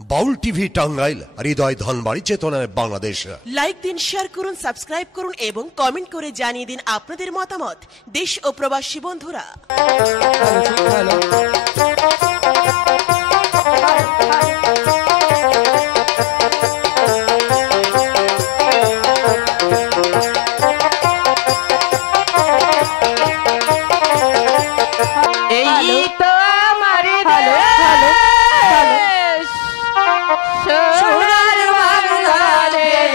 বাউল TV Tangail, হৃদয় ধনবাড়ি, চেতনায় Bangladesh. Like দিন, share করুন, সাবস্ক্রাইব করুন এবং কমেন্ট করে জানিয়ে দিন আপনাদের মতামত। দেশ ও প্রবাসী বন্ধুরা, এই তো আমার দেশ, সোনার বাংলাদেশ।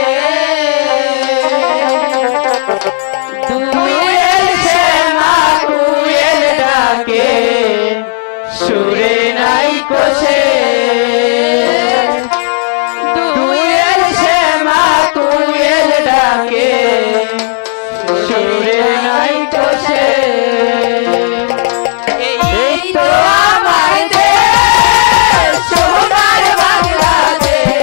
দুয়েল শ্যামা কুয়েল ডাকে, সুরে নাই কোষে। দুয়েল শ্যামা কুয়েল ডাকে, সুরে নাই কোষে। এই তো আমার দেশ, সোনার বাংলাদেশ।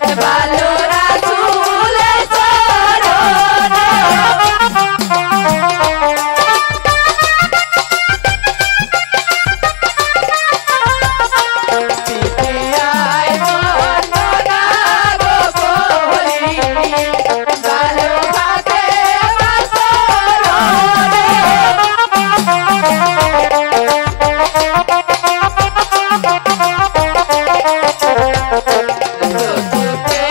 ভালো রাসূলের চরণে পিপিয়ায় বর্ণনা গো করি ভালো ভাতে বাসরণে রসুতে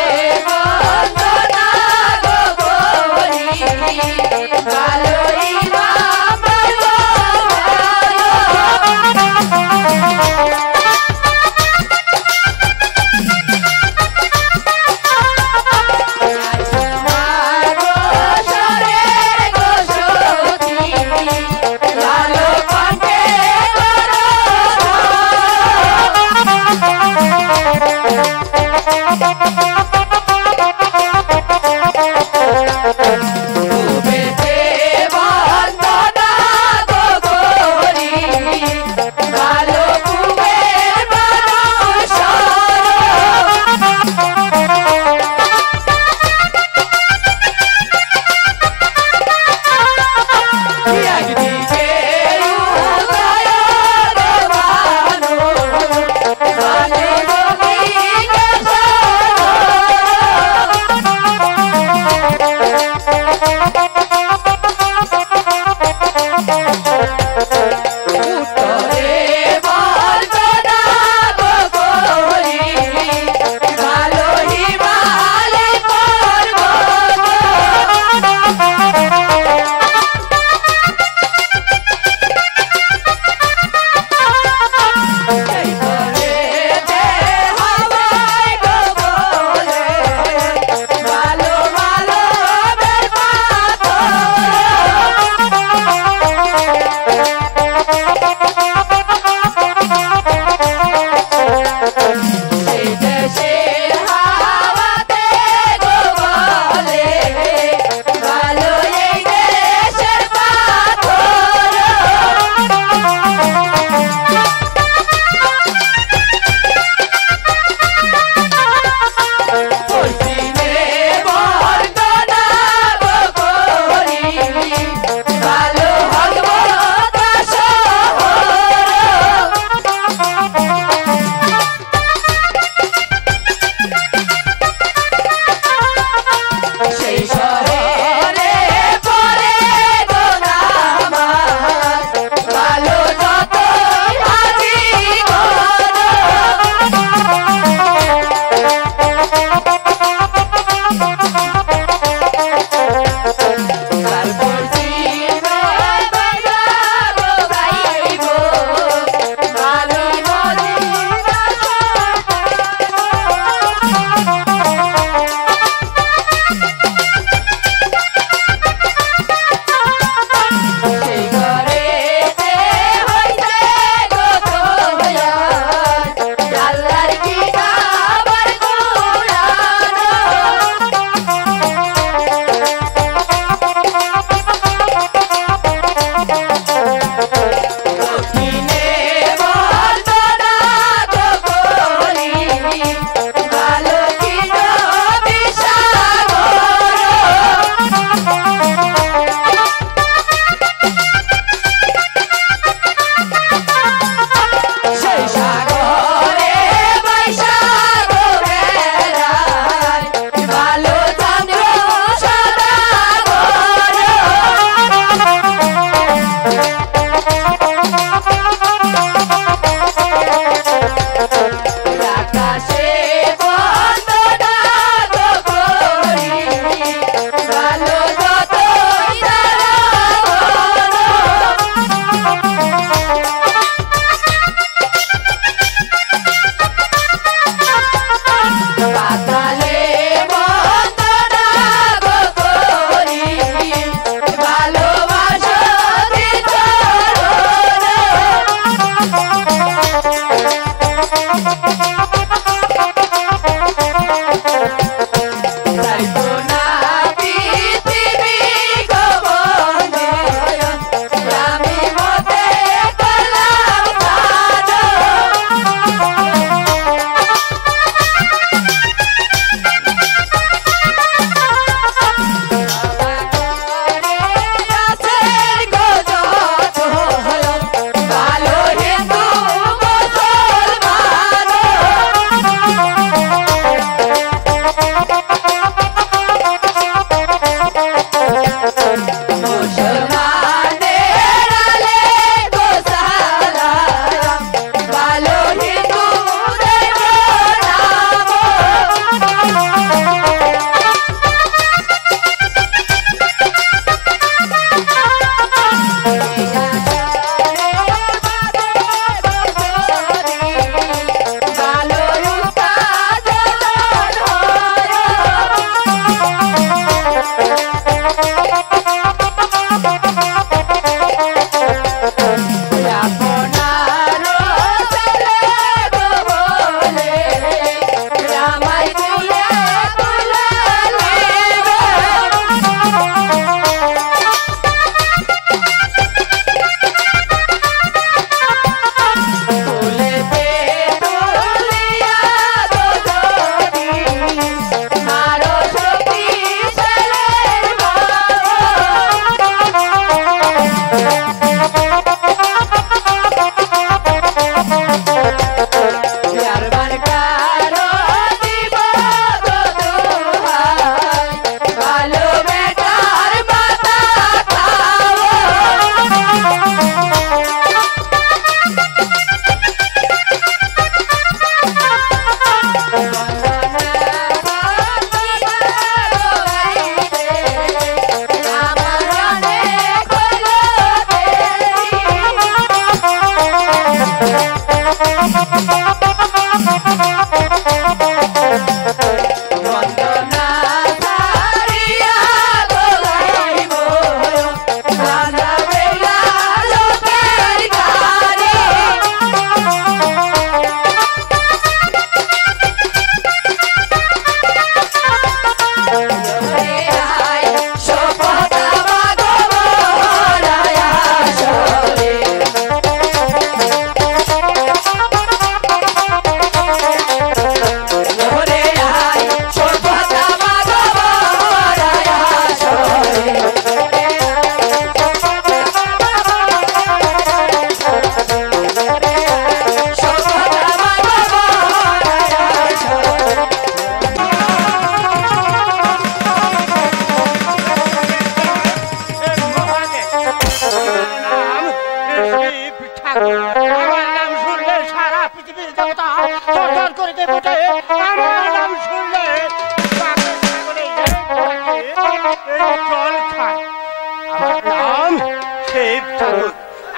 ঠাকুর,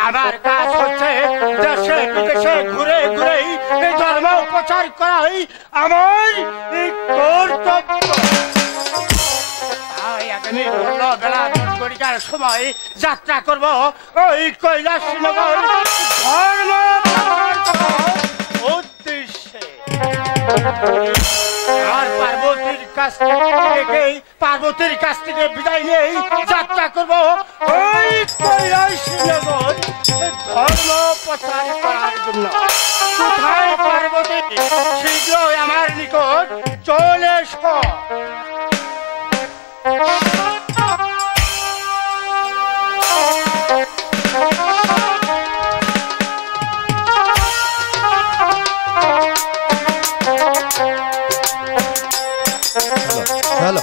আমার কাজ হচ্ছে দেশে বিদেশে ঘুরে ঘুরেই এই ধর্ম প্রচার করাই আমার কর্তব্য। তাই আগামী বেলা 10 ঘটিকার সময় যাত্রা করব ওই কৈলাসনগর ধর্ম উদ্দেশ্যে। আর পার্বতীর কাছ থেকে বিদায় নেই যাত্রা করব ওই কৈলাসনগর ধর্ম প্রচার করার জন্য। কোথায় পার্বতী? শীঘ্রই আমার নিকট চলে এসো। হ্যালো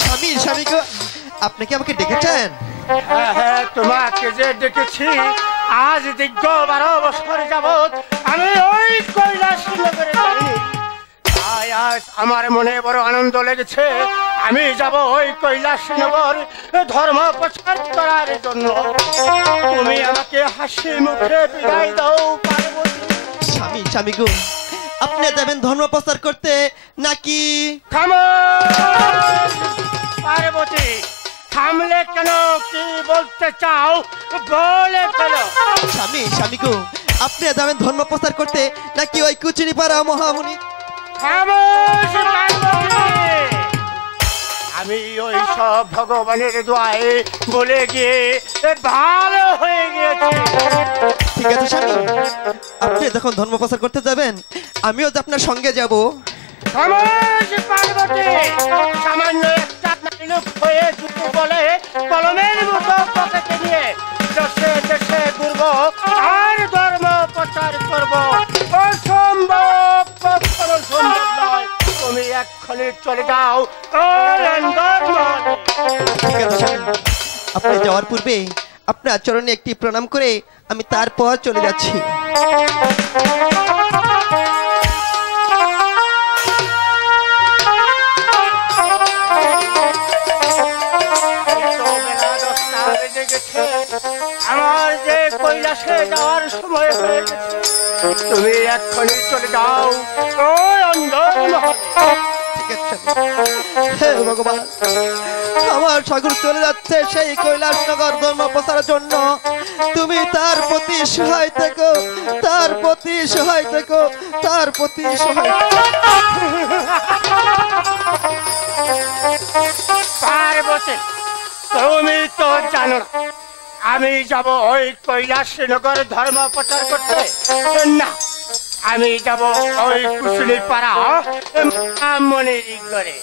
স্বামী, স্বামী গো, আপনি কি আমাকে ডেকেছেন? হ্যাঁ হ্যাঁ, তোমাকে যে ডেকেছি। আজ দীর্ঘ 12 বছর যাবৎ আমি ওই কৈলাসনগরে যাইনি। তাই আজ আমার মনে বড় আনন্দ লেগেছে। আমি যাব ওই কৈলাসনগর ধর্ম প্রচার করার জন্য। তুমি আমাকে হাসি মুখে বিদায় দাও পার্বতী। স্বামী, স্বামী গো, আপনি যাবেন ধর্ম প্রচার করতে নাকি? থামো পার্বতী, থামলে কেন? কি বলতে চাও বলে ফেলো। স্বামী, স্বামী গো, আপনি যাবেন ধর্ম প্রচার করতে নাকি ওই কুচুরি পাড়া মহামুনি? খামোশ পার্বতী, আমি ওই সব ভগবানের দোয়ায় বলে গিয়ে ভালো হয়ে গিয়েছি। ঠিক আছে স্বামী, আপনি যখন ধর্ম প্রচার করতে যাবেন আমিও তো আপনার সঙ্গে যাব। খামোশ পার্বতী, সামান্য একটা নাইলুক হয়ে জুতো বলে কলমের মতো পকেটে নিয়ে দেশে দেশে ঘুরবো আর ধর্ম প্রচার করবো। অসম্ভব, কখনো সম্ভব নয়। তুমি এক্ষুনি চলে যাও। ঠিক আছে স্বামী, আপনি যাওয়ার পূর্বে আপনার চরণে একটি প্রণাম করে আমি তারপর চলে যাচ্ছি। আমার যে কৈলাসে যাওয়ার সময় হয়ে গেছে। তুমি এক্ষুনি চলে যাও ওই অন্ধর মহলে। ঠিক আছে স্বামী। হে ভগবান, আমার সাগর চলে যাচ্ছে সেই কৈলাসনগর ধর্ম প্রচারের জন্য। তুমি তার প্রতি সহায় থেকো, তার প্রতি সহায় থেকো, তার প্রতি সহায়। পার্বতী, তুমি তো জানো না আমি যাব ওই কৈলাসনগর ধর্ম প্রচার করতে। না, আমি যাব ওই কুশলী পাড়া মনের ঘরে।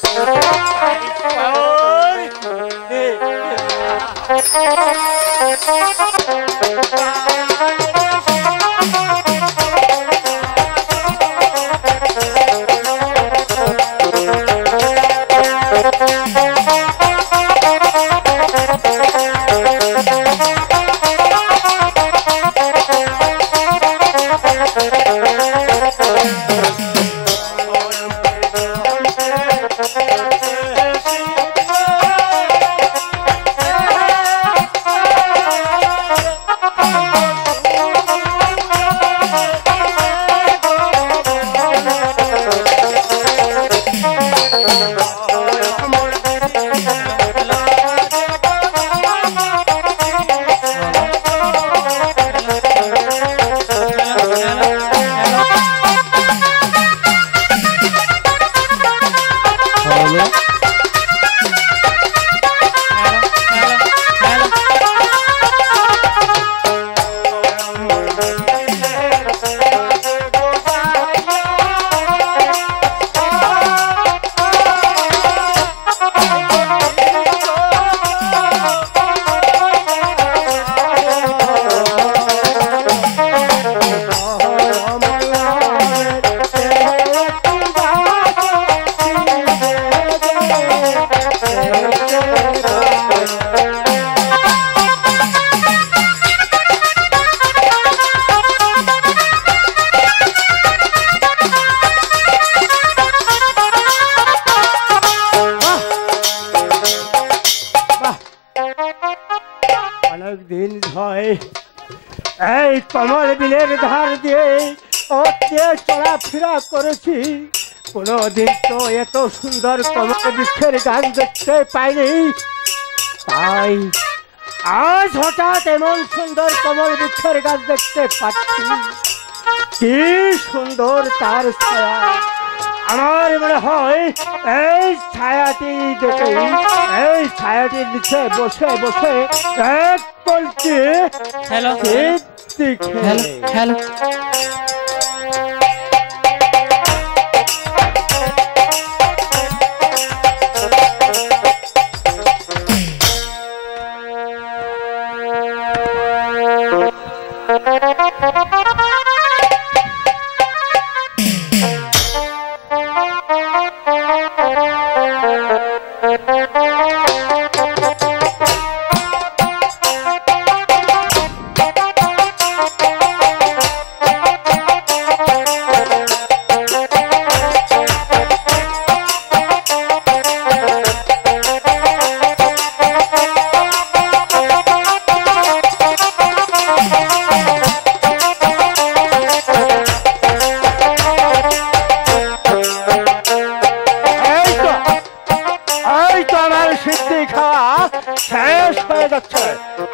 কমল বিলের ধার দিয়ে চলাফেরা করেছি, কোনোদিন তো এত সুন্দর কমল বৃক্ষের গাছ দেখতে পাইনি। তাই আজ হঠাৎ এমন সুন্দর কমল বৃক্ষের গাছ দেখতে পাচ্ছি, কি সুন্দর তার ছায়া। আমার মনে হয় এই ছায়াটি দেখে, এই ছায়াটির নিচে বসে বসে এক পলকে হ্যালো হ্যালো হ্যালো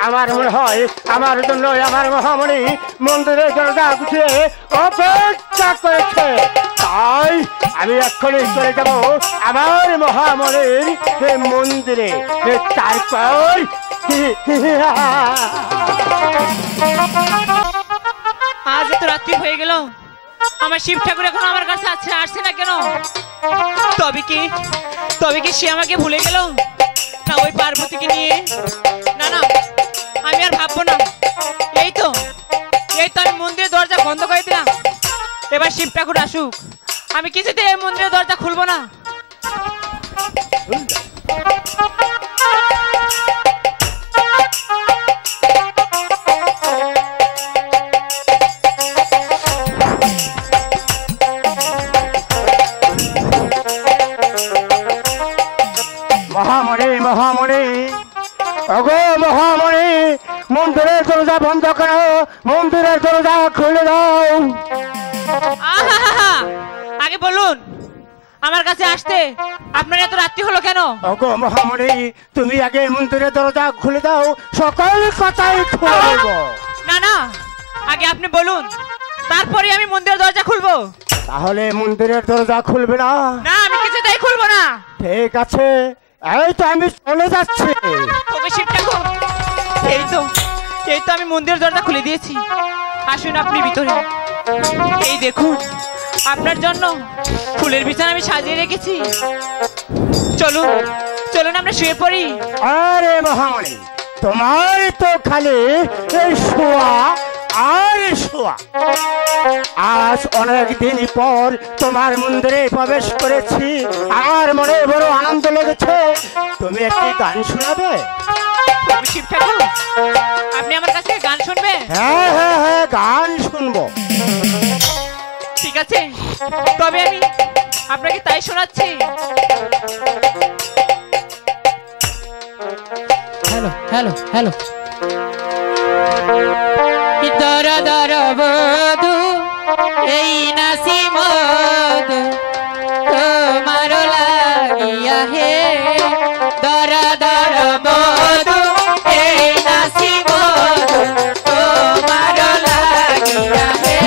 আমার মনে হয় আমার জন্য আমার মহামণি মন্দিরের দরজা গুছিয়ে অপেক্ষা করেছে। তাই আমি এক্ষুনি চলে যাব আমার মহামণির মন্দিরে। তারপর আজ তো রাত্রি হয়ে গেল, আমার শিব ঠাকুর এখন আমার কাছে আসছে না কেন? তবে কি সে আমাকে ভুলে গেল না ওই পার্বতীকে নিয়ে? না না, আমি আর ভাববো না। এই তো আমি মন্দিরের দরজা বন্ধ করে দিলাম। এবার শিব ঠাকুর আসুক, আমি কিছুতে এই মন্দিরের দরজা খুলবো না। মহামণি মহামণি ওগো মহামণি, মন্দিরের দরজা বন্ধ করো, মন্দিরের দরজা খুলে দাও। আগে বলুন আমার কাছে আসতে আপনার এত রাত্রি হলো কেন? ওগো মহামণি, তুমি আগে মন্দিরের দরজা খুলে দাও, সকল কথাই খুলে দেব। না না, আগে আপনি বলুন, তারপরে আমি মন্দিরের দরজা খুলবো। তাহলে মন্দিরের দরজা খুলবে না? না, আমি কিছুতেই খুলবো না। ঠিক আছে, এই তো আমি চলে যাচ্ছি। ওকে শিব ঠাকুর, এই তো আমি মন্দিরের দরজা খুলে দিয়েছি। আসুন আপনি ভিতরে। এই দেখুন, আপনার জন্য ফুলের বিছানা আমি সাজিয়ে রেখেছি। চলুন আমরা শুয়ে পড়ি। আরে মহামণি, তোমার তো খালি এই শোয়া আর শোয়া। আজ অনেক দিন পর তোমার মন্দিরে প্রবেশ করেছি, আমার মনে বড় আনন্দ লেগেছে। তুমি একটি গান শোনাবে? শিব ঠাকুর, আপনি আমার কাছে গান শুনবেন? হ্যাঁ হ্যাঁ হ্যাঁ, গান শুনবো। ঠিক আছে, তবে আমি আপনাকে তাই শোনাচ্ছি। হ্যালো হ্যালো হ্যালো দর দর বধু এই নাসি মধু তোমার লাগিয়া হে, দর দর বধু এই নাসি মধু তোমার লাগিয়া হে।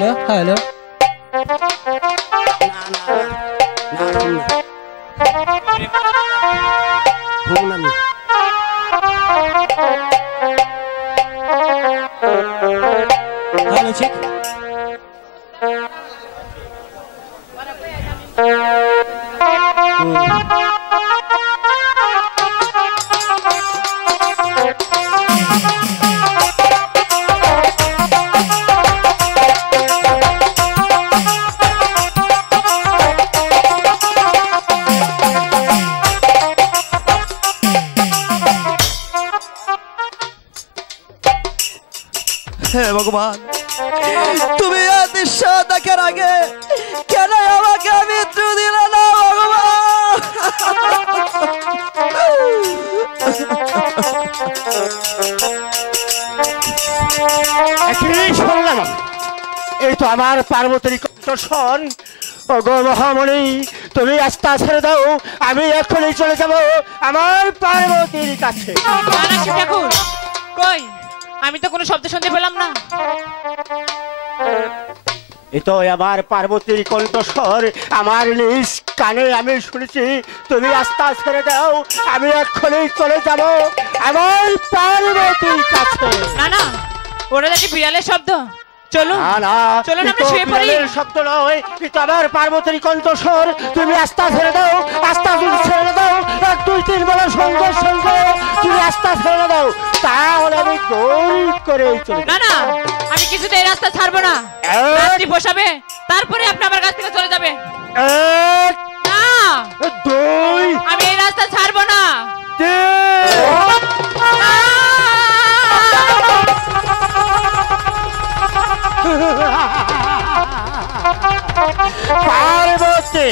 হ্যালো হ্যালো হ্যালো চেক হে ভগবান, তুমি এই দৃশ্য দেখার আগে কেন আমাকে মৃত্যু দিলে না ভগবান? শুনলাম এই তো আমার পার্বতীর কণ্ঠস্বর। ওগো মহামণি, তুমি রাস্তা ছেড়ে দাও, আমি এখনই চলে যাব আমার পার্বতীর কাছে। ঠাকুর কই, আমি তো কোনো শব্দ শুনতে পেলাম না। এই তো আমার পার্বতীর কণ্ঠস্বর, আমার নিজ কানে আমি শুনেছি। তুমি রাস্তা ছেড়ে দাও, আমি এখনই চলে যাব আমার পার্বতীর কাছে। না না, ওটা দেখি বিড়ালের শব্দ। চলো চলো আমরা শুয়ে পড়ি। শব্দ নয়, কিন্তু আমার পার্বতীর কণ্ঠস্বর। তুমি রাস্তা ছেড়ে দাও, রাস্তা ছেড়ে দাও, 1 2 3 বলে সঙ্গে সঙ্গে তুমি রাস্তা ছেড়ে দাও, তাহলে আমি দৌড় করে চলে। না না, আমি কিছুতে এই রাস্তা ছাড়বো না। রাত্রি বসাবে, তারপরে আপনি আমার কাছ থেকে চলে যাবে। 1 না 2 আমি এই রাস্তা ছাড়বো না। 3 পার্বতী,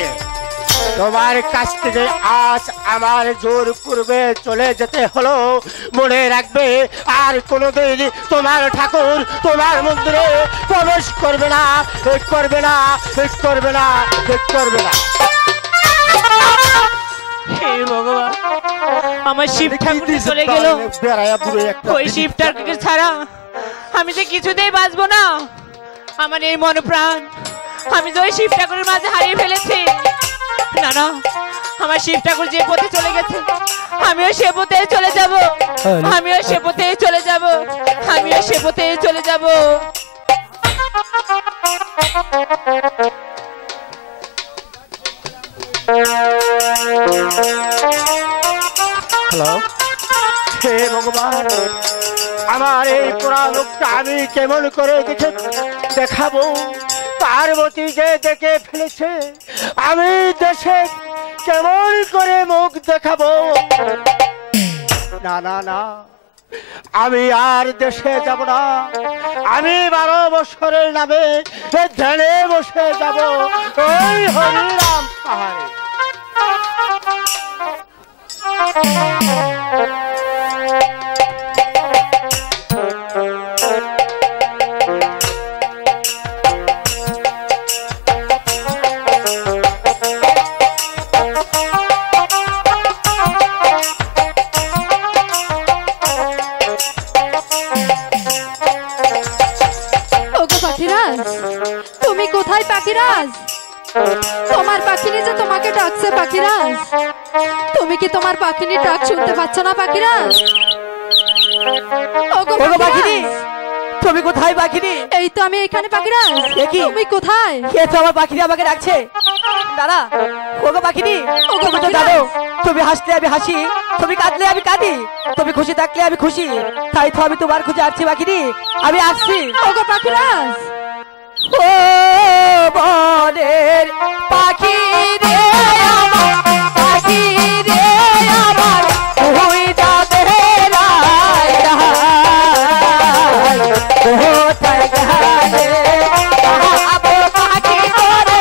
তোমার কাছ থেকে আজ আমার জোর পূর্বে চলে যেতে হলো। মনে রাখবে, আর কোনোদিন তোমার ঠাকুর তোমার মন্দিরে প্রবেশ করবে না, করবে না, করবে না, করবে না। হে ভগবান, আমার শিব ঠাকুর চলে গেল। ওই শিব ঠাকুরকে ছাড়া আমি যে কিছুতেই বাঁচবো না। আমার এই মনপ্রাণ আমি যে ওই শিব ঠাকুরের মাঝে হারিয়ে ফেলেছি। না না, আমার শিব ঠাকুর যে পথে চলে গেছে, আমিও সে পথে চলে যাব, আমিও সে পথে চলে যাব, আমিও সে পথে চলে যাব। হ্যালো, হে ভগবান, আমার এই পোড়া মুখটা আমি কেমন করে দেখাবো? পার্বতী যে দেখে ফেলেছে, আমি দেশে কেমন করে মুখ দেখাবো? না না না, আমি আর দেশে যাব না। আমি 12 বছরের নামে ধ্যানে বসে যাব ওই হরিরাম পাহাড়ে। তুমি কোথায় পাখিরাজ? তোমার পাখিনি যে তোমাকে ডাকছে পাখিরাজ। তুমি কি তোমার পাখিনীর ডাক শুনতে পাচ্ছ না পাখিরাজ? ওগো পাখিনী, তুমি কোথায় পাখিনি? এই তো আমি এখানে পাখিরাজ। তুমি কোথায়? কে তো আমার পাখিনি আমাকে ডাকছে। দাদা, ওগো পাখিনি, ওগো তো জানো, তুমি হাসলে আমি হাসি, তুমি কাঁদলে আমি কাঁদি, তুমি খুশি থাকলে আমি খুশি, তাই তো আমি তোমার খুঁজে আসছি পাখিনি, আমি আসছি। ওগো পাখিরাজ, ও বনের পাখি রে আমার, পাখি রে আমার, তুই যাবে রায় রায়, কোথায় গেলে পাবো পাখি তোরে,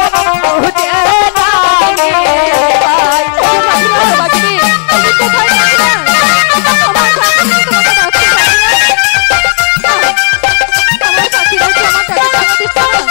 খুঁজে নাই পাই। ও পাখিনী, তুমি কোথায় পাখিরাজ? আমার পাখিনি তোমাকে ডাকছে পাখিরাজ। আমার পাখিরাজ আমার ডাকে সাড়া দিচ্ছে না।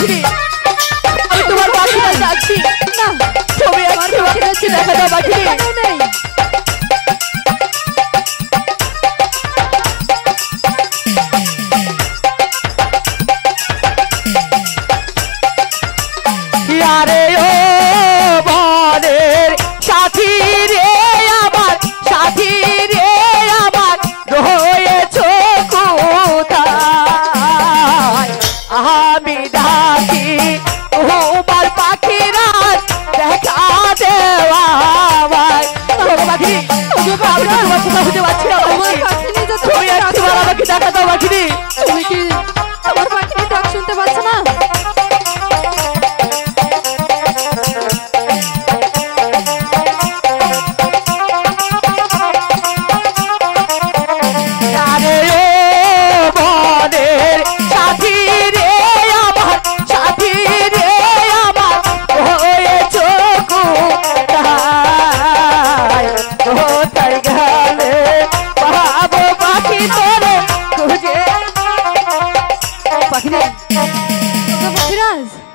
পাখিনি আমি তোমার পাখিটা ডাকছি না তুমি একটু আমাকে কাছে দেখা দাও পাখিনি নেই আরে ও বনের সাথী রে আমার সাথী রে আমার রয়েছো কোথায় আমি ডাকি তোমার পাখিরা দেখা দেওয়া আমায় পাখি আমি তোমার কোথাও খুঁজে পাচ্ছি না আমার পাখিনি যে তুমি একবার আমাকে দেখা দাও পাখিনি তুমি কি আমার পাখির ডাক শুনতে পাচ্ছ না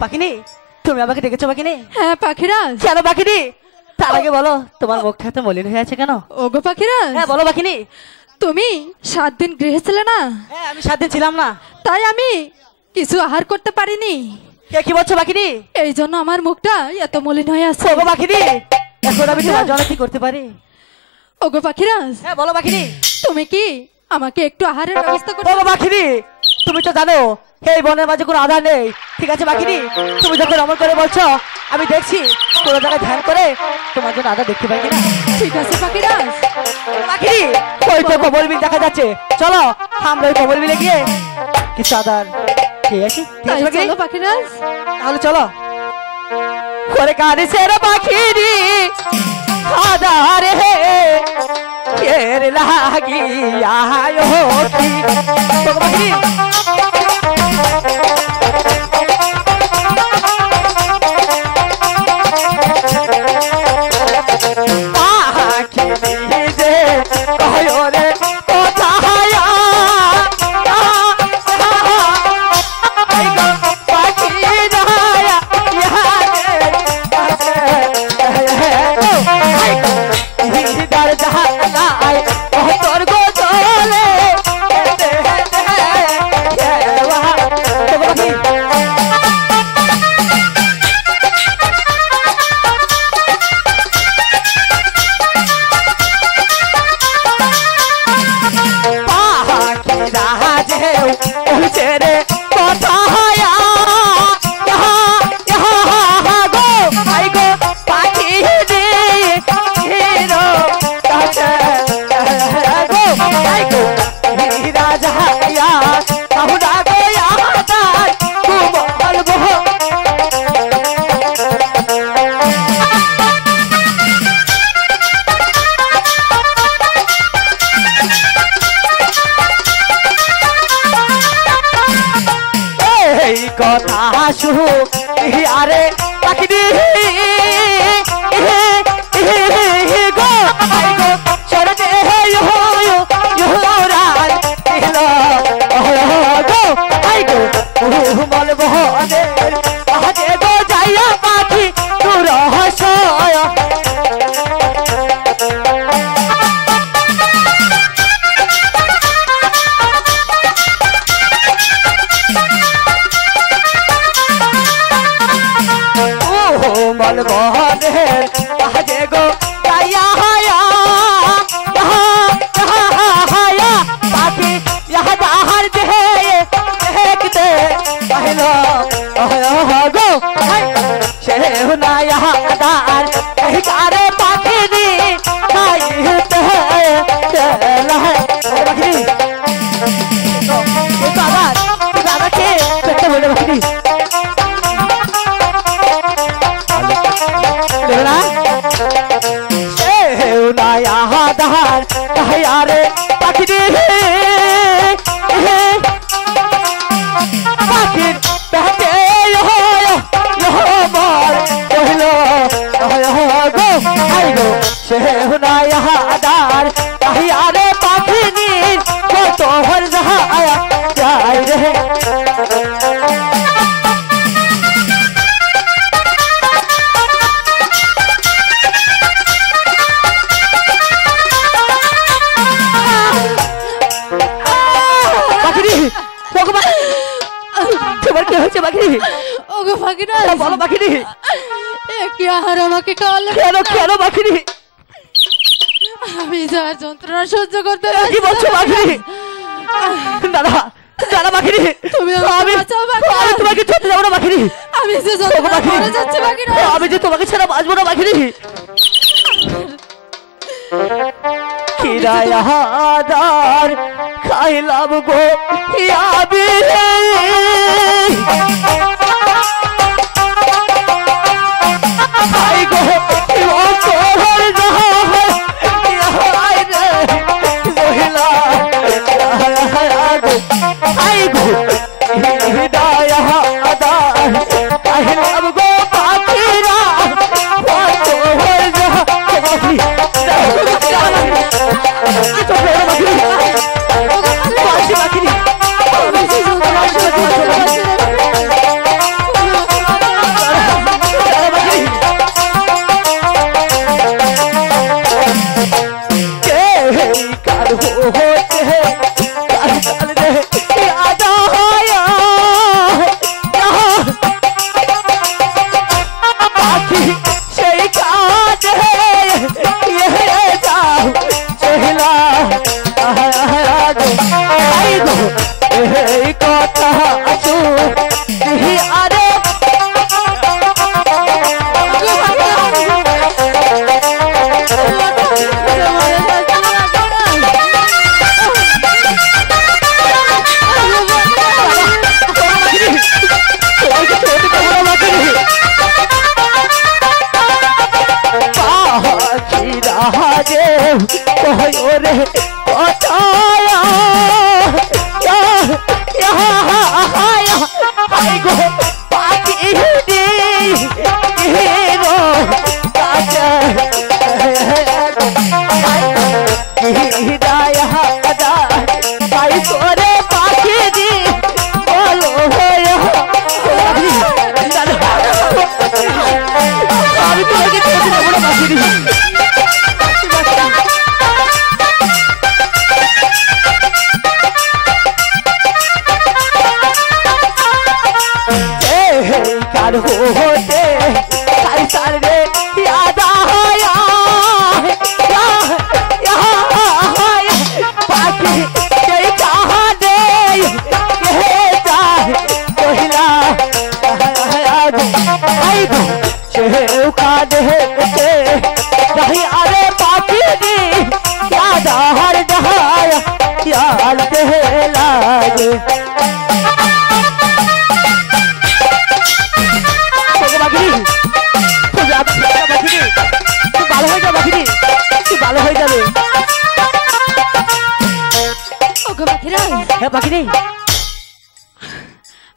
পাখিনি তুমি আমাকে দেখেছো পাখিনি হ্যাঁ পাখিরাজ কেন পাখিনি তার আগে বলো তোমার মুখটা এত মলিন হয়ে আছে কেন ওগো পাখিরাজ হ্যাঁ বলো পাখিনি তুমি 7 দিন গৃহে ছিলে না হ্যাঁ আমি 7 দিন ছিলাম না তাই আমি কিছু আহার করতে পারিনি কে কি বলছো পাখিনি এই জন্য আমার মুখটা এত মলিন হয়ে আছে ওগো পাখিনি এখন আমি তোমার জন্য কি করতে পারি ওগো পাখিরাজ হ্যাঁ বলো পাখিনি তুমি কি আমাকে একটু আহারের ব্যবস্থা করতে ওগো পাখিনি তুমি তো জানো এই বনের মাঝে কোনো আধার নেই ঠিক আছে পাখিনি তুমি যখন অমন করে বলছো আমি দেখছি কোনো জায়গায় ধ্যান করে তোমার জন্য আধার দেখতে পাই কিনা ঠিক আছে পাখিরাজ পাখিনি ওই তো কবর বিল দেখা যাচ্ছে চলো আমরা ওই কবর বিলে গিয়ে কিছু আধার ঠিক আছে তাই চলো পাখিরাজ তাহলে চলো করে কানিসের পাখিরি আধার হে কের লাগি আয়ো কি পাখি কথা শুহু আরে পাখিনি গো I go চরতে ইহো ইহরান ইহলো go I go মল বহনে আজে গো যাইয়া পাখি তোর হসয় মল বহনে আজে গো যাইয়া হায়া হায়া পাখি ইহা দাহার দেহে দেখতে পহলো গো সে না ইহা দার কারে পাখি নি খাইতে চলা है পাখি তো বাবা কে পেটে বলে পাখি लेना ना यहाँ दहार यारे पाखी पाखी बहते यो मार कहलो गो आई गो से ना यहाँ दार यारे पाखी नी तो हर जहाँ आया जाए रहे ভগবান তোমার কি হয়েছে পাখিনি? ওগো পাখিরা বলো পাখিনি, কি আহার আমাকে খাওয়ালে? কেন কেন পাখিনি? আমি যার যন্ত্রণা সহ্য করতে কি বলছো পাখিনি? দাদা দাদা পাখিনি, তুমি আমাকে বাঁচাও পাখিরা। আমি তোমাকে ছোটতে যাবো না পাখিনি। আমি যে যন্ত্রণা করে যাচ্ছে পাখিরা। আমি যে তোমাকে ছাড়া বাঁচবো না পাখিনি। কিরায়াদার খাইলাম গো ইয়াবিলে, খাই গো ও তোর জহর ইয়াই রে মহিলা, খাই গো হিদায়াদার খাইলাম গো পাখিরা ও তোর জহর।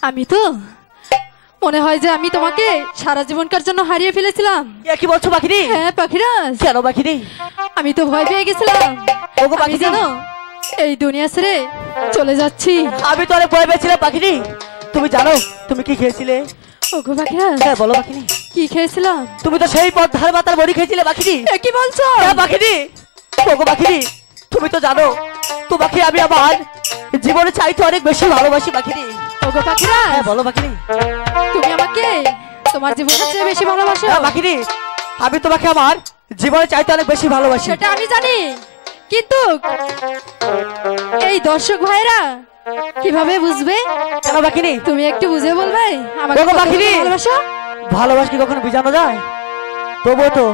আমি তো মনে হয় যে আমি তোমাকে সারা জীবনকার জন্য হারিয়ে ফেলেছিলাম। কি বলছো পাখিনি? হ্যাঁ পাখিরাজ। কেন পাখিনি? আমি তো ভয় পেয়ে গেছিলাম। ওগো পাখি জানো এই দুনিয়া ছেড়ে চলে যাচ্ছি। আমি তো অনেক ভয় পেয়েছিলাম পাখিনি। তুমি জানো তুমি কি খেয়েছিলে? ওগো পাখিরাজ। হ্যাঁ বলো পাখিনি। কি খেয়েছিলাম? তুমি তো সেই পদ্মার মাথার বড়ি খেয়েছিলে পাখিনি। কি বলছো? হ্যাঁ পাখিনি। ওগো পাখিনি তুমি তো জানো তোমাকে আমি আমার জীবনে চাইতে অনেক বেশি ভালোবাসি পাখিনি। ওগো পাখিরাজ। হ্যাঁ বলো পাখিনি। তুমি আমাকে তোমার জীবনের চেয়ে বেশি ভালোবাসো? হ্যাঁ পাখিনি আমি তোমাকে আমার জীবনে চাইতে অনেক বেশি ভালোবাসি। সেটা আমি জানি, কিন্তু এই দর্শক ভাইরা কিভাবে বুঝবে? কেন পাখিনি? তুমি একটু বুঝে বলবে আমাকে ভালোবাসো? ভালোবাসা কি কখনো বোঝানো যায়? তবুও তো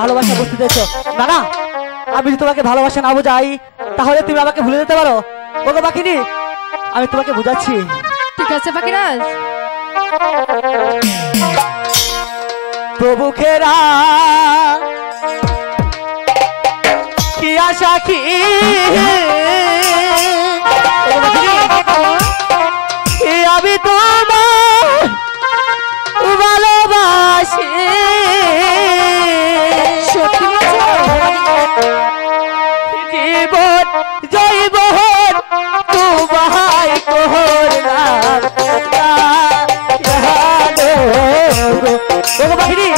ভালোবাসা বুঝতে চাইছো না। না আমি যদি তোমাকে ভালোবাসা না বোঝাই তাহলে তুমি আমাকে ভুলে যেতে পারো। ওগো পাখিনি আমি তোমাকে বুঝাচ্ছি। ঠিক আছে পাখিরাজ। প্রভু খেরা কি আশা কি আমি তোমার ভালোবাসি। জীবন জৈবন তোমায় করলাম বাহিনী।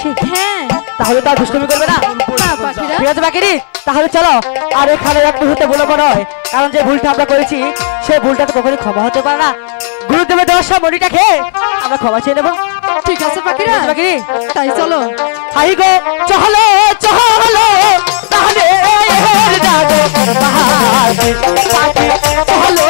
ভালোবাসি? হ্যাঁ তাহলে তো আর দুষ্টুমি করবে না। না পাখিরা ঠিক আছে পাখিনি, তাহলে চলো। আর এখানে এক মুহূর্তে ভুলবো নয়, কারণ যে ভুলটা আমরা করেছি সেই ভুলটা তো কখনোই ক্ষমা হতে পারে না। গুরুদেবের দেওয়ার সব মনিটা খেয়ে আমরা ক্ষমা চেয়ে নেবো। ঠিক আছে পাখিরা, পাখিনি তাই চলো। হাই গো চলো চলো তাহলে যাবো পাখি চলো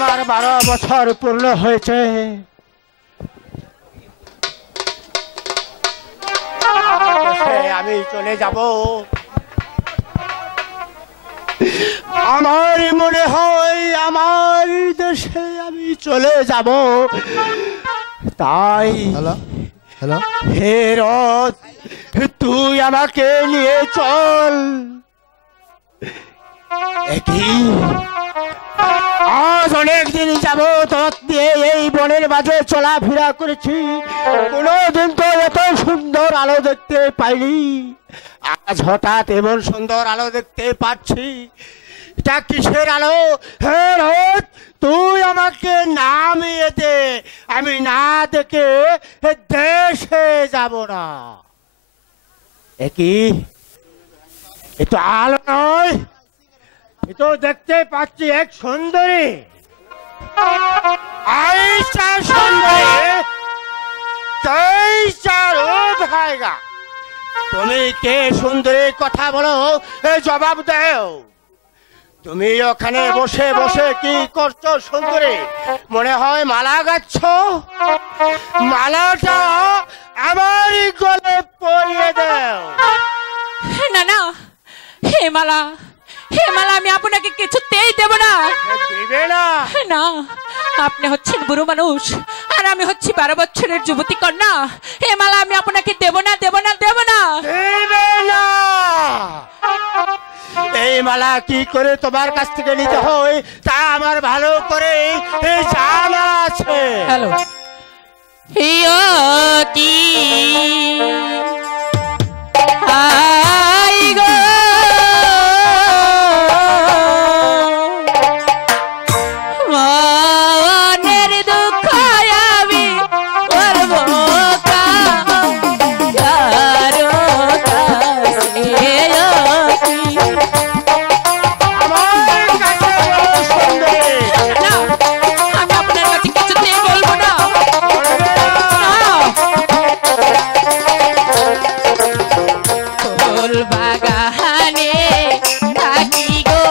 আমার 12 বছর পূর্ণ হয়েছে। আমি চলে যাব। আমার মনে হয় আমার দেশে আমি চলে যাব। তাই হ্যালো হ্যালো হে রথ, তুই আমাকে নিয়ে চল। আজ অনেকদিন যাবত রথ দিয়ে এই বনের মাঝে চলাফেরা করেছি, কোনোদিন তো এত সুন্দর আলো দেখতে পাইনি। আজ হঠাৎ এমন সুন্দর আলো দেখতে পাচ্ছি, এটা কিসের আলো? হে রথ, তুই আমাকে নামিয়ে দে, আমি না দেখে দেশে যাব না। একই এ তো আলো নয়, এ তো দেখতে পাচ্ছি এক সুন্দরী। আইসা সুন্দরী, তেইশা রূপ হয়গা। তুমি কে সুন্দরী? কথা বলো, জবাব দাও। তুমি ওখানে বসে বসে কি করছো সুন্দরী? মনে হয় মালা গাচ্ছ। মালাটা আমারই গলে পরিয়ে দাও। না না, হে মালা, হে মালা, আমি আপনাকে কিছুতেই দেব না। দিবে না? না, আপনি হচ্ছেন বুড়ো মানুষ আর আমি হচ্ছি 12 বছরের যুবতী কন্যা। হে মালা, আমি আপনাকে দেব না, দেব না, দেব না। দিবে না? এই মালা কি করে তোমার কাছ থেকে নিতে হয় তা আমার ভালো করে জানা আছে। হ্যালো, ইয়ো কি আই গো মনের দুঃখ আমি করব কারো কাছে। আমার কাছে সুন্দরী, না, আমি আপনার কাছে কিছুতেই বলবো না। ফুল বাগানে থাকি গো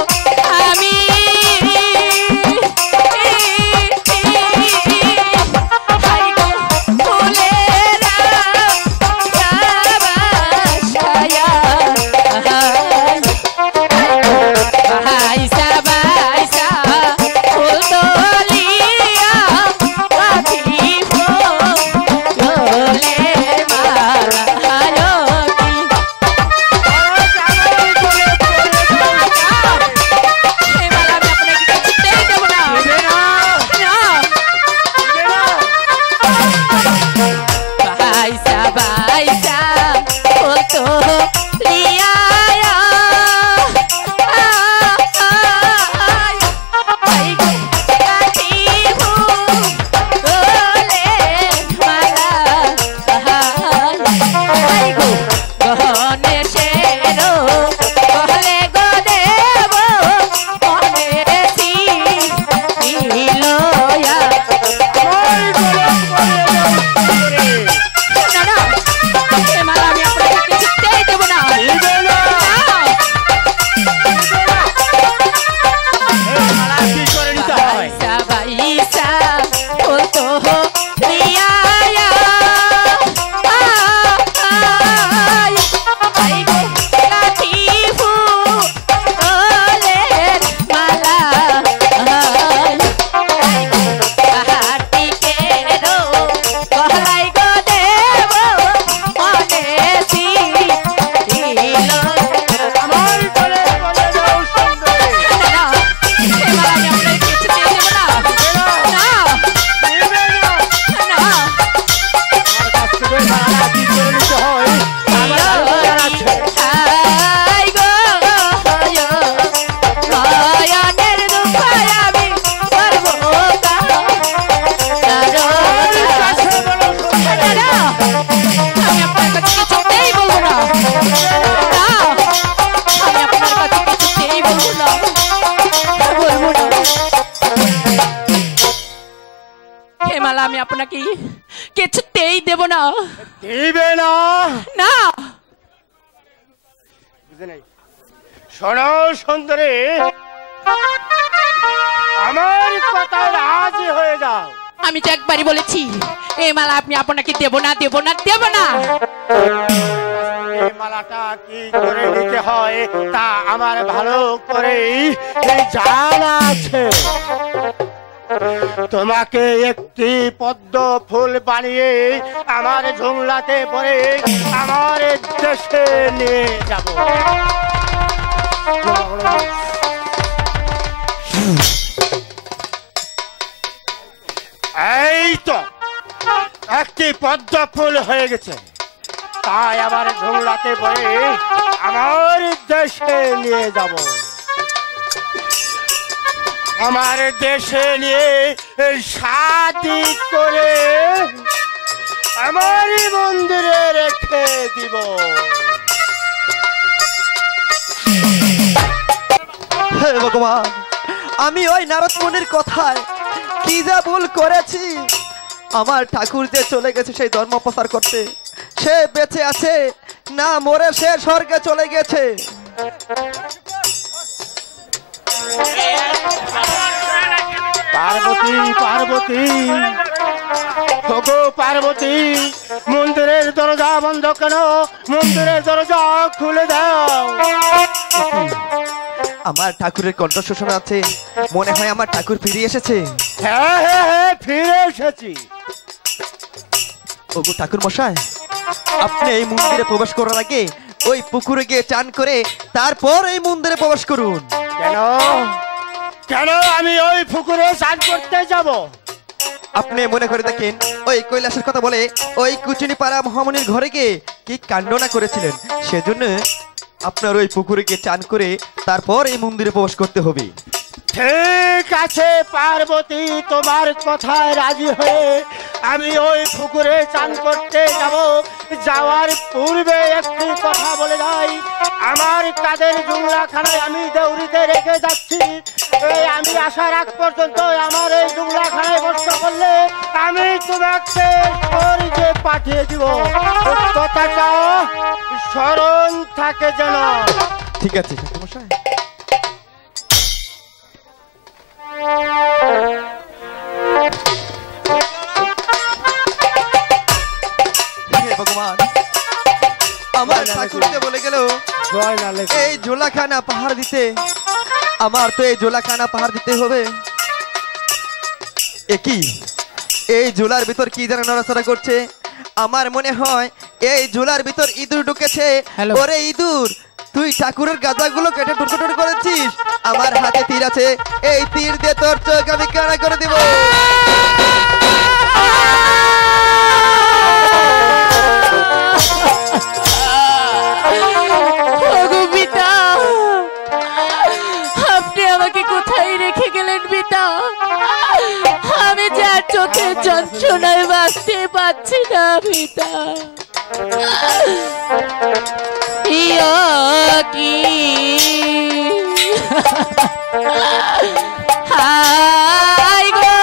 আমি, হাই গো ফুলেরা বাসায়া, বাইসা বাইসা ফুল তোলিয়া রাখি ফুলে মালা হারতি। হে মালা, আমি আপনাকে কিছুতেই দেব না। না, বাইসা বাইসা ফুল তোলিয়া আমি আপনাকে কিছুতেই দেব না। কি করে নিতে হয়? বাইসা বাইসা ফুল তোলিয়া আমার গলে বলে দাও সুন্দরী। দিবে না? আমার কাছ থেকে মালা কি করে নিতে হয় আমার ভালো জানা আছে। কাছে বলো সুন্দরী। আমি আপনার কাছে কিছুতেই বলবো না। না, আমি আপনার কাছে কিছুতেই বলবো না, বলবো না। হে মালা, আমি আপনাকে কিছুতেই দেব না। দিবে না? না, বুঝে নাই। শোনো সুন্দরী, আমার কথায় রাজি হয়ে যাও। আমি তো একবারই বলেছি এই মালা আপনি আপনাকে দেব না দেব না দেব না। এই মালাটা কি করে নিতে হয় তা আমার ভালো করেই জানা আছে। তোমাকে একটি পদ্ম ফুল বানিয়ে আমার ঝুমলাতে পরে আমার দেশে নিয়ে যাব। এই তো একটি পদ্ম ফুল হয়ে গেছে, তাই আবার ঝুমলাতে পরে আমার দেশে নিয়ে যাব। আমার দেশে নিয়ে শাদি করে আমারই মন্দিরে রেখে দিব। হে ভগবান, আমি ওই নারদ মুনির কথায় কি যা ভুল করেছি। আমার ঠাকুর যে চলে গেছে সেই ধর্ম প্রচার করতে, সে বেঁচে আছে না মরে সে স্বর্গে চলে গেছে। পার্বতী পার্বতী ওগো পার্বতী, মন্দিরের দরজা বন্ধ কেন? মন্দিরের দরজা খুলে দাও। আমার ঠাকুরের কণ্ঠ শোষণ আছে, মনে হয় আমার ঠাকুর ফিরে এসেছে। হ্যাঁ হ্যাঁ হ্যাঁ, ফিরে এসেছি। ওগো ঠাকুর মশাই, আপনি এই মন্দিরে প্রবেশ করার আগে ওই পুকুরে গিয়ে চান করে তারপর এই মন্দিরে প্রবেশ করুন। কেন কেন আমি ওই পুকুরে স্নান করতে যাব? আপনি মনে করে দেখেন ওই কৈলাসের কথা বলে ওই কুচুনি পাড়া মহামণির ঘরে গিয়ে কি কাণ্ড না করেছিলেন, সেজন্য আপনার ওই পুকুরে গিয়ে চান করে তারপর এই মন্দিরে প্রবেশ করতে হবে। ঠিক আছে পার্বতী, তোমার কথায় রাজি হয়ে আমি ওই পুকুরে চান করতে যাব। যাওয়ার পূর্বে একটি কথা বলে যাই, আমার কাদের জুমলাখানায় আমি দেউরিতে রেখে যাচ্ছি। এই আমি আসার আগ পর্যন্ত আমার এই জুমলাখানায় বসে করলে আমি তোমাকে স্বর্গে পাঠিয়ে দিব। কথাটা স্মরণ থাকে যেন। ঠিক আছে ঠাকুর মশাই। ভগবান, আমার ঠাকুরকে বলে গেল এই জোলাখানা পাহাড় দিতে, আমার তো এই জোলাখানা পাহাড় দিতে হবে। একই এই জোলার ভিতর কি যেন নড়াচড়া করছে, আমার মনে হয় এই জোলার ভিতর ইঁদুর ঢুকেছে। ওরে ইঁদুর, তুই ঠাকুরের গাদাগুলো কেটে টুকরো করেছিস, আমার হাতে তীর আছে, এই তীর দিয়ে তোর চোখ আমি কানা করে দিব। আপনি আমাকে কোথায় রেখে গেলেন পিতা? আমি যার চোখের যন্ত্রণায় বাঁচতে পারছি না পিতা। কি হাই গো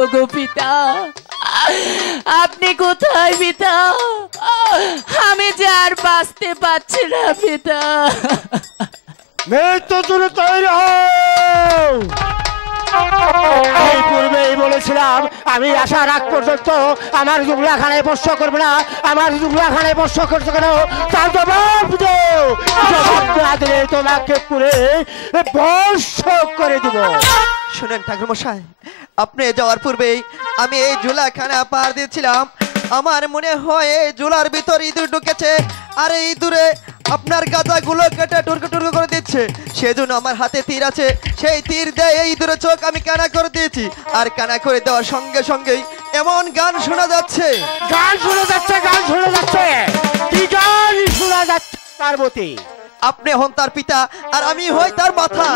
ওগো পিতা, আপনি কোথায় পিতা? আমি যে আর বাঁচতে পারছি না পিতা। মৃত্যুর জন্য তৈরি হও। আমি পূর্বেই বলেছিলাম আমি আসার আগ পর্যন্ত আমার জুগলাখানায় স্পর্শ করবে না। আমার জুগলাখানায় স্পর্শ করছে কেন তার জবাব দাও। জবাব না দিলে তোমাকে পুরে বর্ষ করে দিব। শুনেন ঠাকুর মশাই, আপনি যাওয়ার পূর্বেই আমি এই জুলাখানা পার দিয়েছিলাম। আমার মনে হয় এই জুলার ভিতর ইঁদুর ঢুকেছে, আর এই ইঁদুরে আপনার গাঁজাগুলো কেটে টুরকো টুরকো করে দিচ্ছে। সেজন্য আমার হাতে তীর আছে, সেই তীর দিয়ে এই ইঁদুরের চোখ আমি কানা করে দিয়েছি। আর কানা করে দেওয়ার সঙ্গে সঙ্গেই এমন গান শোনা যাচ্ছে। গান শোনা যাচ্ছে, গান শোনা যাচ্ছে। কি গান শোনা যাচ্ছে পার্বতী? আপনি হন তার পিতা আর আমি হই তার মাথা।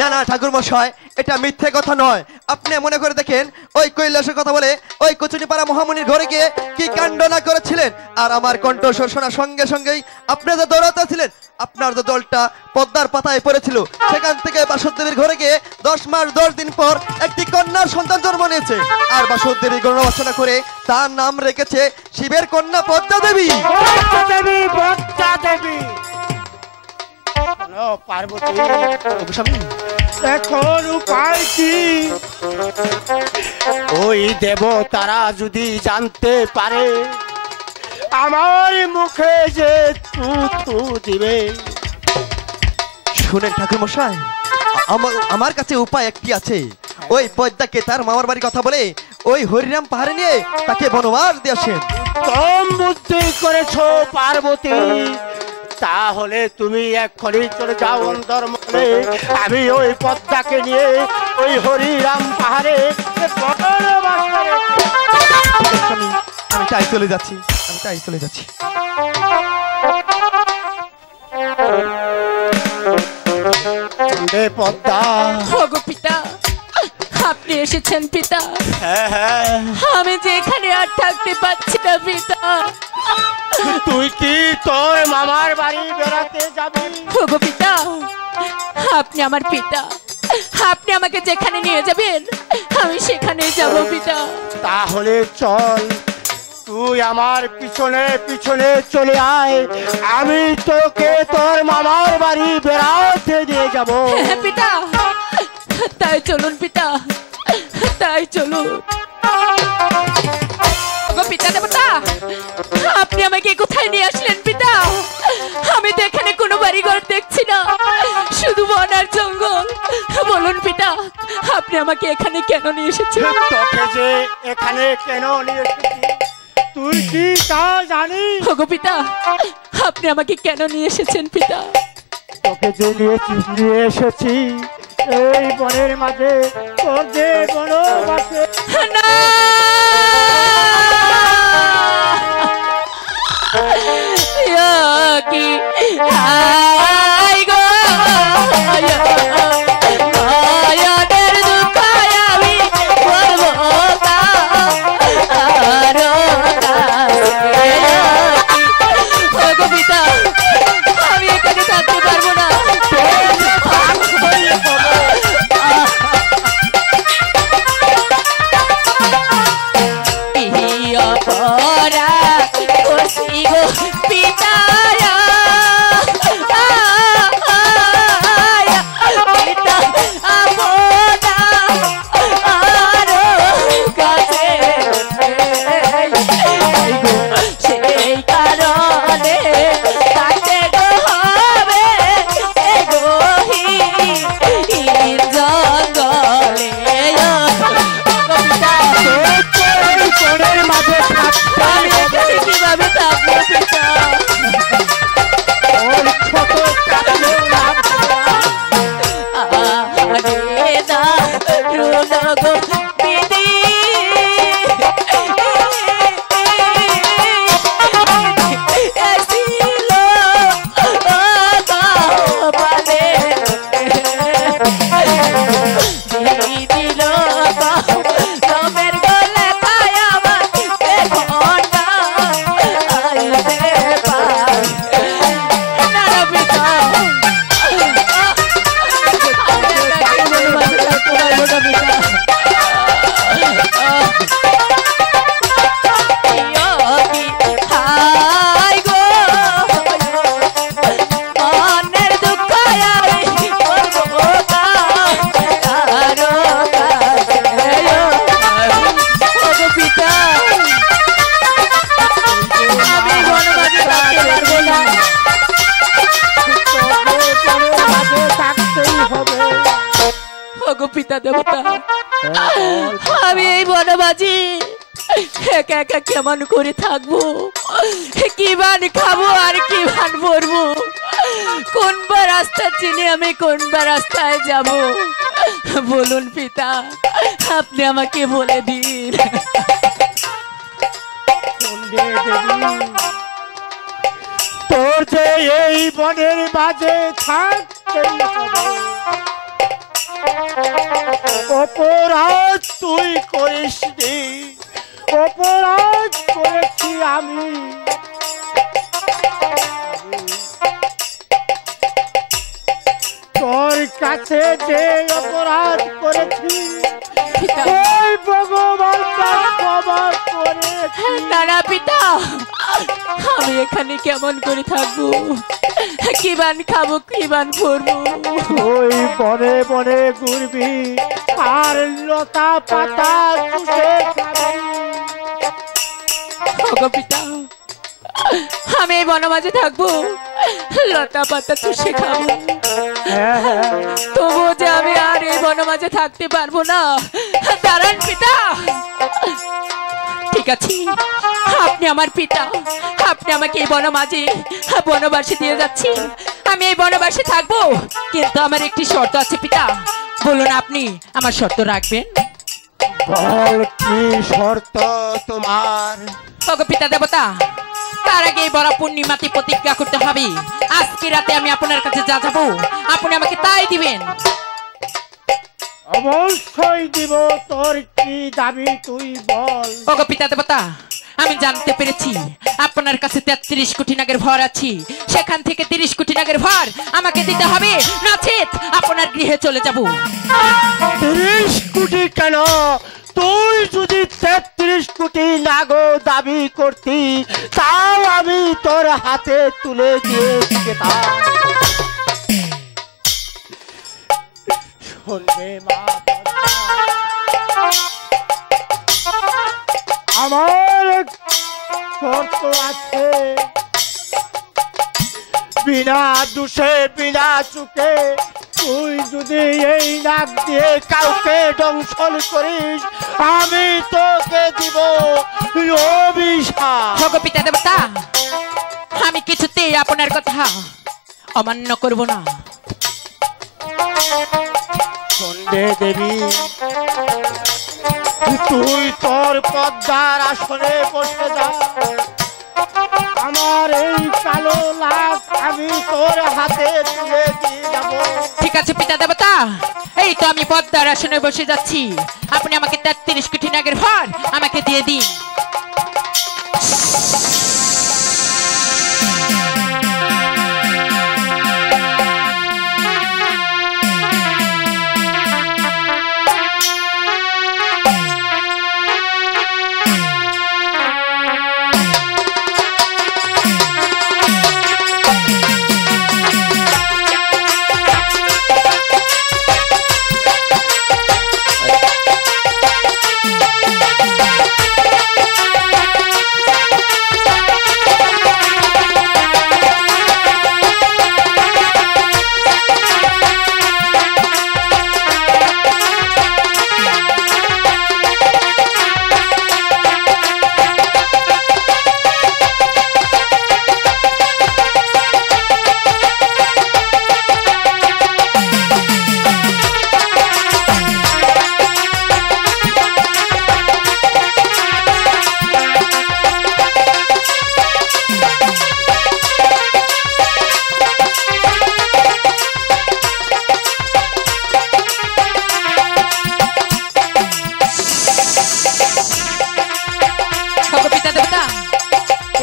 না না ঠাকুর মশাই, এটা মিথ্যে কথা নয়। আপনি মনে করে দেখেন ওই কৈলাসের কথা বলে ওই কচুনিপাড়া মহামুনির ঘরে গিয়ে কি কাণ্ড না করেছিলেন। আর আমার কণ্ঠস্বর শোনার সঙ্গে সঙ্গেই আপনি যে দৌড়াতে ছিলেন, আপনার যে দলটা পদ্মার পাতায় পড়েছিল, সেখান থেকে বাসুদেবীর ঘরে গিয়ে 10 মাস 10 দিন পর একটি কন্যার সন্তান জন্ম নিয়েছে। আর বাসুদেবী গণবাসনা করে তার নাম রেখেছে শিবের কন্যা পদ্মা দেবী। পার্বতী, এখন উপায় কি? ওই দেবতারা যদি জানতে পারে আমার মুখে যে থু দিবে। শুনেন ঠাকুর মশাই, আমার কাছে উপায় একটি আছে। ওই পদ্মাকে তার মামার বাড়ির কথা বলে ওই হরিরাম পাহাড়ে নিয়ে তাকে বনবাস দিয়ে আসেন। কম বুদ্ধি করেছো পার্বতী, তাহলে তুমি এক্ষুনি চলে যাও অন্দরমহলে। আমি ওই পদ্মাকে নিয়ে ওই হরিরাম পাহাড়ে আমি তাই চলে যাচ্ছি, আমি তাই চলে যাচ্ছি। পদ্মা, ওগো পিতা, আপনি এসেছেন পিতা। আমি যে এখানে আর থাকতে পারছি না পিতা। তুই কি তোর মামার বাড়ি বেড়াতে যাবি? ওগো পিতা, আপনি আমার পিতা, আপনি আমাকে যেখানে নিয়ে যাবেন আমি সেখানে যাব পিতা। তাহলে চল, তুই আমার পিছনে পিছনে চলে আয়, আমি তোকে তোর মামার বাড়ি বেড়াতে নিয়ে যাব। হ্যাঁ পিতা, তাই চলুন পিতা, তাই চলুন। ওগো পিতা দেবতা, আপনি আমাকে কোথায় নিয়ে আসলেন পিতা? আমি তো এখানে কোনো বাড়িঘর দেখছি না, শুধু বন আর জঙ্গল। বলুন পিতা, আপনি আমাকে এখানে কেন নিয়ে এসেছেন? তোকে যে এখানে কেন নিয়ে এসেছি তুই কি তা জানিস? ওগো পিতা, আপনি আমাকে কেন নিয়ে এসেছেন পিতা? তোকে যে নিয়ে এসেছি এই বনের মাঝে, তোর যে বনবাসে না, কি আই গো আয়াদের দুঃখ আমি করব কা আরো ওগো পিতা, আমি এখানে থাকতে পারবো না। পিতা দেবতা, আমি এই বনবাজি একা একা কেমন করে থাকবো? কি বান খাবো আর কি বান পরবো? কোন বা রাস্তা চিনে আমি কোন বা রাস্তায় যাব? বলুন পিতা, আপনি আমাকে বলে দিন। তোর যে এই বনের মাঝে থাকতেই হবে, অপরাধ তুই করিস নি, অপরাধ করেছি আমি। তোর কাছে যে অপরাধ করেছি ওই ভগবান ক্ষমা করেছি। নানা পিতা, আমি এখানে কেমন করে থাকবো? কি বান খাবো, কি বান পরবো? ওই বনে বনে ঘুরবি আর লতা পাতা চুষে খাবি। ওগো পিতা, আমি এই বনমাঝে থাকবো, লতা পাতা চুষে খাবো, তবুও যে আমি আর এই বনমাঝে থাকতে পারবো না। দাঁড়ান পিতা, ঠিক আছে, আপনি আমার পিতা, আপনি আমাকে এই বনমাঝে বনবাসে দিয়ে যাচ্ছি, আমি এই বনবাসে থাকবো, কিন্তু আমার একটি শর্ত আছে পিতা। বলুন আপনি আমার শর্ত রাখবেন? বল কি শর্ত তোমার? ওগো পিতা দেবতা, তার আগে বড় পূর্ণিমাতে প্রতিজ্ঞা করতে হবে, আজকে রাতে আমি আপনার কাছে যা যাবো আপনি আমাকে তাই দিবেন। অবশ্যই দিব, তোর কি দাবি তুই বল। ওগো পিতা দেবতা, আমি জানতে পেরেছি আপনার কাছে 33 কোটি নাগের ভর আছে, সেখান থেকে 30 কোটি নাগের ভর আমাকে দিতে হবে, নচেত আপনার গৃহে চলে যাব। 30 কোটি কেন? তুই যদি 33 কোটি নাগো দাবি করতি, তাও আমি তোর হাতে তুলে দিয়ে যেতাম। শুনবে মা, আমার শর্ত আছে, বিনা দোষে বিনা চুকে তুই যদি এই নাক দিয়ে কাউকে দংশন করিস, আমি তোকে দিব অভিশাপ। ওগো পিতা দেবতা, আমি কিছুতেই আপনার কথা অমান্য করব না। সন্ধ্যে দেবী, তুই তোর পদ্মার আসনে বসে যা, আমার এই কালো লাশ আমি তোর হাতে তুলে দিয়ে যাব। ঠিক আছে পিতা দেবতা, এই তো আমি পদ্মার আসনে বসে যাচ্ছি, আপনি আমাকে 33 কোটি নাগের ভর আমাকে দিয়ে দিন।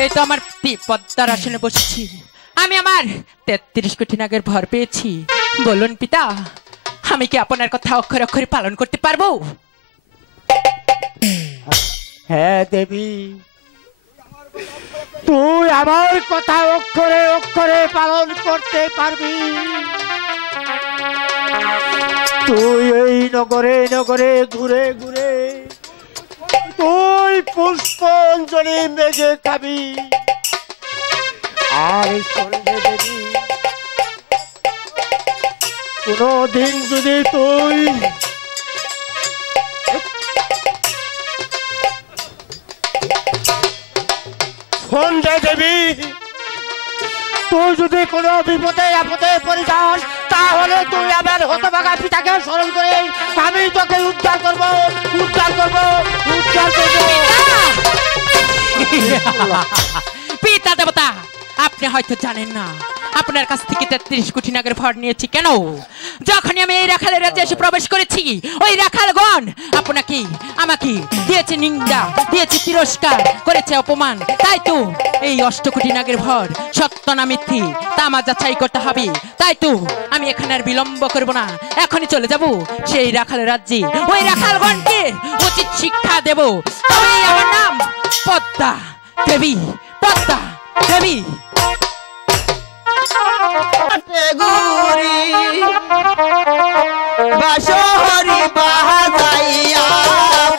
এই তো আমার পদ্মার আসনে বসেছি, আমি আমার 33 কোটি নাগের ভর পেয়েছি। বলুন পিতা, আমি কি আপনার কথা অক্ষরে অক্ষরে পালন করতে পারবো? হ্যাঁ দেবী, তুই আমার কথা অক্ষরে অক্ষরে পালন করতে পারবি। তুই এই নগরে নগরে ঘুরে ঘুরে তুই পুষ্পাঞ্জলি মেঘে খাবি। আর সন্ধ্যে দেবী, কোনদিন যদি তুই হে দেবী, তুই যদি কোনো বিপদে আপদে পড়ে যাস তাহলে তুই আমার হতভাগা পিতাকে স্মরণ করে আমি তোকে উদ্ধার করব, উদ্ধার করব, উদ্ধার করব। পিতা দেবতা, আপনি হয়তো জানেন না আপনার কাছ থেকে 33 কোটি নাগের ভর নিয়েছি কেন? যখনই আমি এই রাখালের রাজ্যে এসে প্রবেশ করেছি, ওই রাখালগণ আপনাকে আমাকে দিয়েছে নিন্দা, দিয়েছে তিরস্কার, করেছে অপমান। তাই তো এই 8 কোটি নাগের ভর সত্য না মিথ্যে তা আমার যাচাই করতে হবে। তাই তো আমি এখানে আর বিলম্ব করব না, এখনই চলে যাব সেই রাখালের রাজ্যে, ওই রাখালগণকে উচিত শিক্ষা দেব। তবেই আমার নাম পদ্মা দেবী, পদ্মা দেবী। গুরি বাসহরি বাজাইয়া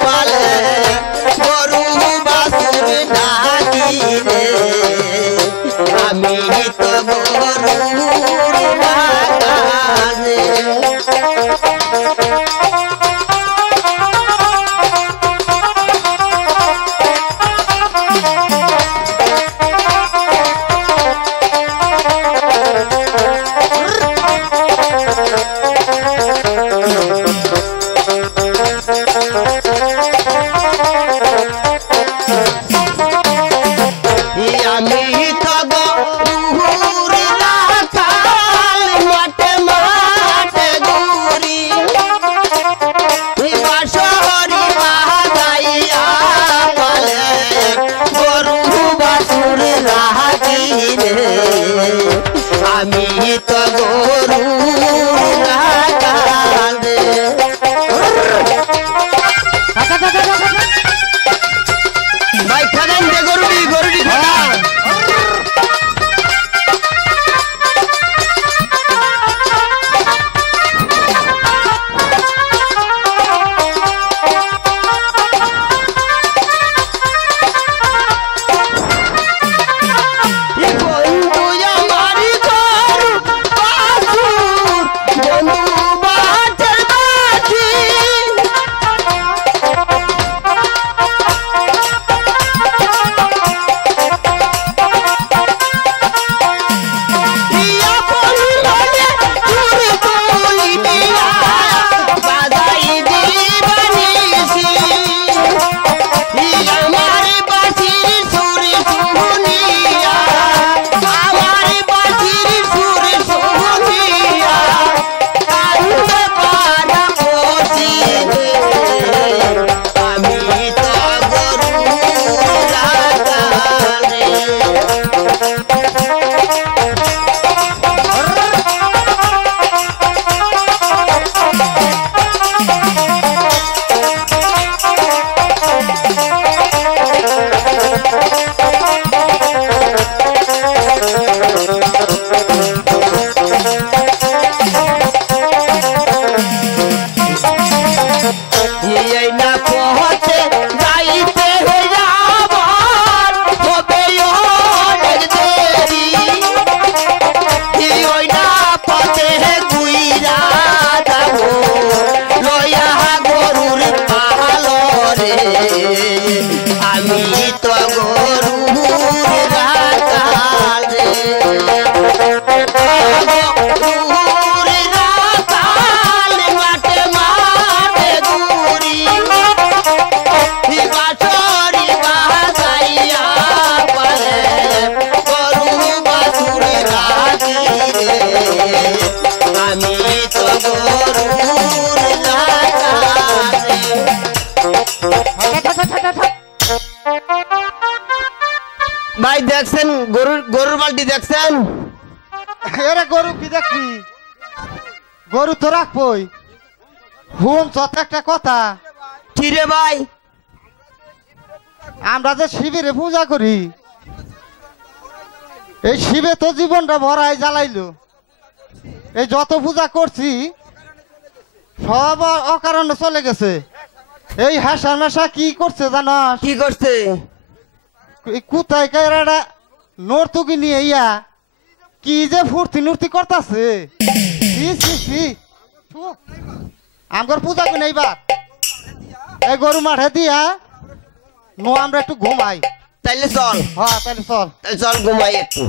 পালে গরু বাসুর ডাকিলে আমি তো গরুর বাগানে ভাই দেখছেন গরুর বালতি দেখছেন? এরে গরু কি দেখবি? গরু তো রাখবই। হুম চত একটা কথা। কি রে ভাই? আমরা যে শিবেরে পূজা করি, এই শিবে তো জীবনটা ভরাই জ্বালাইলো। এই যত পূজা করছি সব অকারণে চলে গেছে। এই হাসা মেশা কি করছে জানাস? কি করছে? কোথায় কায়রাটা নর্তুকি নিয়ে ইয়া কি যে ফুর্তি নুর্তি করতেছে। আমার পূজা কি নেই বা এই গরু মাঠে দিয়া নো আমরা একটু ঘুমাই। তাইলে চল হ্যাঁ তাহলে চল তাহলে চল ঘুমাই একটু